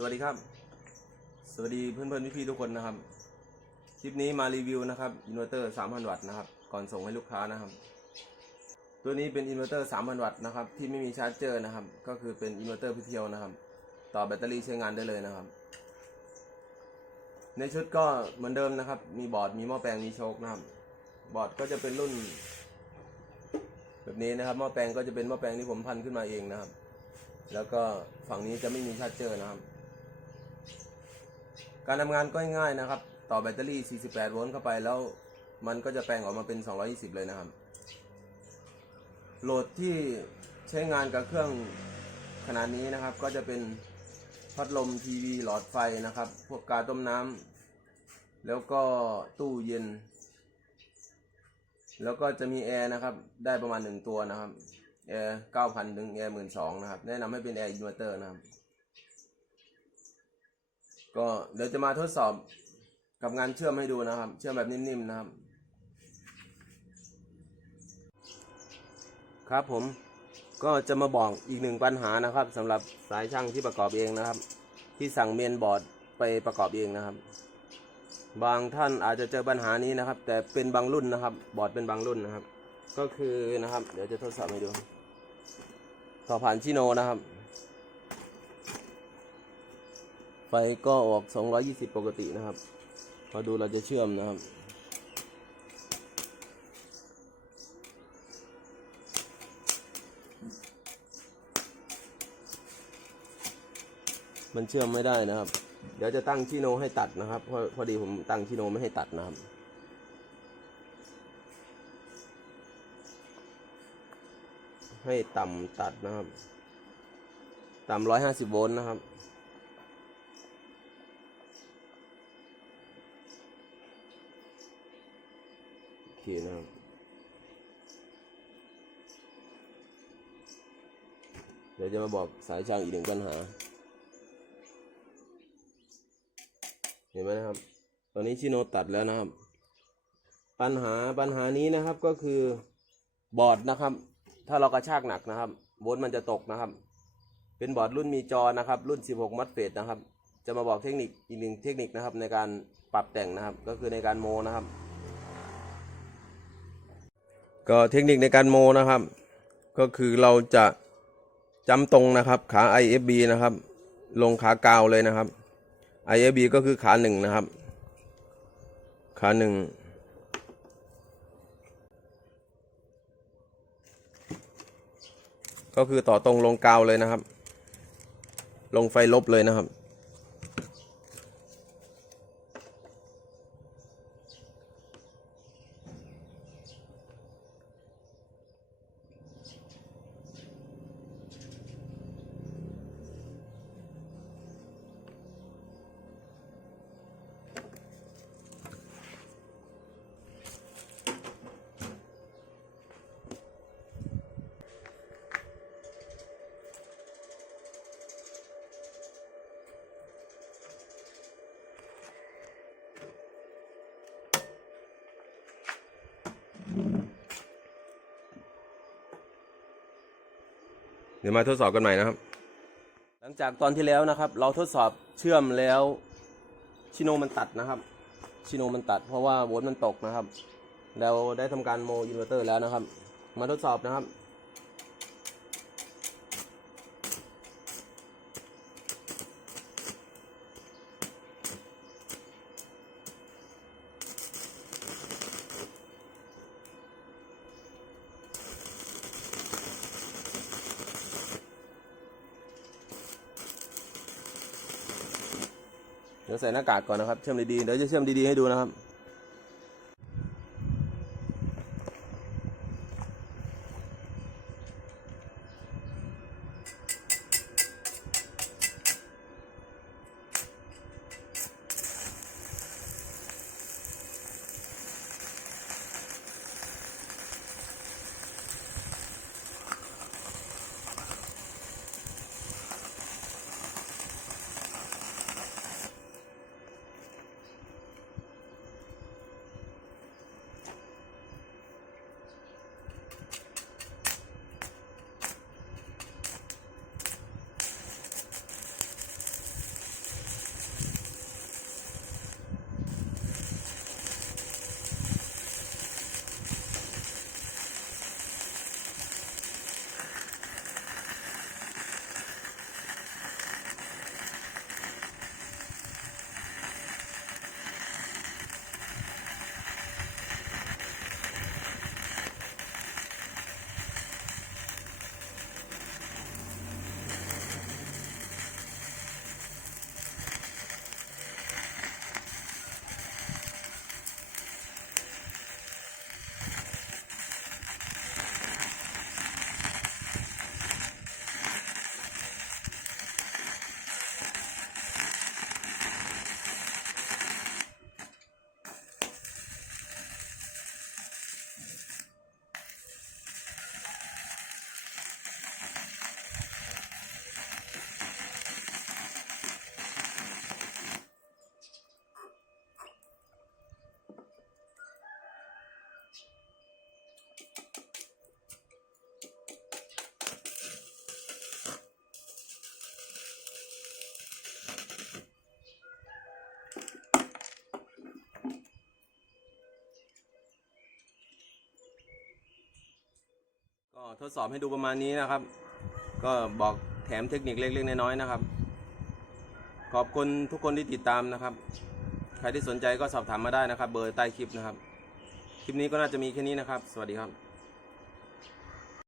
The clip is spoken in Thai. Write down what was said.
สวัสดีครับ สวัสดีเพื่อนเพื่อนพี่ๆทุกคนนะครับ คลิปนี้มารีวิวนะครับอินเวอร์เตอร์3,000 วัตต์นะครับ ก่อนส่งให้ลูกค้านะครับ ตัวนี้เป็นอินเวอร์เตอร์3,000 วัตต์นะครับ ที่ไม่มีชาร์จเจอร์นะครับ ก็คือเป็นอินเวอร์เตอร์เพียวๆนะครับ ต่อแบตเตอรี่ใช้งานได้เลยนะครับ ในชุดก็เหมือนเดิมนะครับ มีบอร์ด มีหม้อแปลง มีโชคนะครับ บอร์ดก็จะเป็นรุ่น แบบนี้นะครับ หม้อแปลงก็จะเป็นหม้อแปลงที่ผมพันขึ้นมาเองนะครับแล้วก็ฝั่งนี้จะไม่มีชาร์จเจอร์นะครับ การทำงานก็ง่ายๆนะครับ ต่อแบตเตอรี่ 48 โวลต์เข้าไปแล้วมันก็จะแปลงออกมาเป็น 220 เลยนะครับ โหลดที่ใช้งานกับเครื่องขนาดนี้นะครับ ก็จะเป็นพัดลมทีวีหลอดไฟนะครับ พวกกาต้มน้ำแล้วก็ตู้เย็น แล้วก็จะมีแอร์นะครับ ได้ประมาณหนึ่งตัวนะครับ แอร์เก้าพันถึงแอร์หมื่นสองนะครับ แนะนำให้เป็นแอร์อินเวอร์เตอร์นะครับ ก็เดี๋ยวจะมาทดสอบกับงานเชื่อมให้ดูนะครับ เชื่อมแบบนิ่มๆนะครับ ครับผมก็จะมาบอกอีกหนึ่งปัญหานะครับสำหรับสายช่างที่ประกอบเองนะครับ ที่สั่งเมนบอร์ดไปประกอบเองนะครับ บางท่านอาจจะเจอปัญหานี้นะครับ แต่เป็นบางรุ่นนะครับ บอร์ดเป็นบางรุ่นนะครับ ก็คือนะครับ เดี๋ยวจะทดสอบให้ดู ต่อผ่านชิโนนะครับ ไฟก็ออก 220 ปกตินะครับพอดูเราจะเชื่อมนะครับ มันเชื่อมไม่ได้นะครับ เดี๋ยวจะตั้งชิโนให้ตัดนะครับเพราะพอดีผมตั้งชิโนไม่ให้ตัดนะครับให้ต่ำตัดนะครับ ต่ำร้อยห้าสิบโวลต์นะครับ เคนะครับเดี๋ยวจะมาบอกสายช่างอีกหนึ่งปัญหา เห็นไหมนะครับ ตอนนี้ชิโนตัดแล้วนะครับ ปัญหาปัญหานี้นะครับก็คือบอร์ดนะครับ ถ้าเรากระชากหนักนะครับโวลต์มันจะตกนะครับ เป็นบอร์ดรุ่นมีจอนะครับ รุ่น 16 มัดเฟสนะครับ จะมาบอกเทคนิคอีกหนึ่งเทคนิคนะครับในการปรับแต่งนะครับ ก็คือในการโมนะครับ ก็เทคนิคในการโมนะครับ ก็คือเราจะจำตรงนะครับขา IFB นะครับ ลงขากาวเลยนะครับ IFB ก็คือขาหนึ่งนะครับ ขาหนึ่งก็คือต่อตรงลงกาวเลยนะครับ ลงไฟลบเลยนะครับ เดี๋ยวมาทดสอบกันใหม่นะครับ หลังจากตอนที่แล้วนะครับ เราทดสอบเชื่อมแล้วชิโนมันตัดนะครับ ชิโนมันตัด เพราะว่าโวลต์มันตกนะครับเราได้ทำการโมอินเวอร์เตอร์แล้วนะครับ มาทดสอบนะครับ เดี๋ยวใส่หน้ากากก่อนนะครับ เชื่อมดีๆ เดี๋ยวจะเชื่อมดีๆให้ดูนะครับ ทดสอบให้ดูประมาณนี้นะครับ ก็บอกแถมเทคนิคเล็กๆน้อยๆนะครับ ขอบคุณทุกคนที่ติดตามนะครับ ใครที่สนใจก็สอบถามมาได้นะครับ เบอร์ใต้คลิปนะครับ คลิปนี้ก็น่าจะมีแค่นี้นะครับ สวัสดีครับ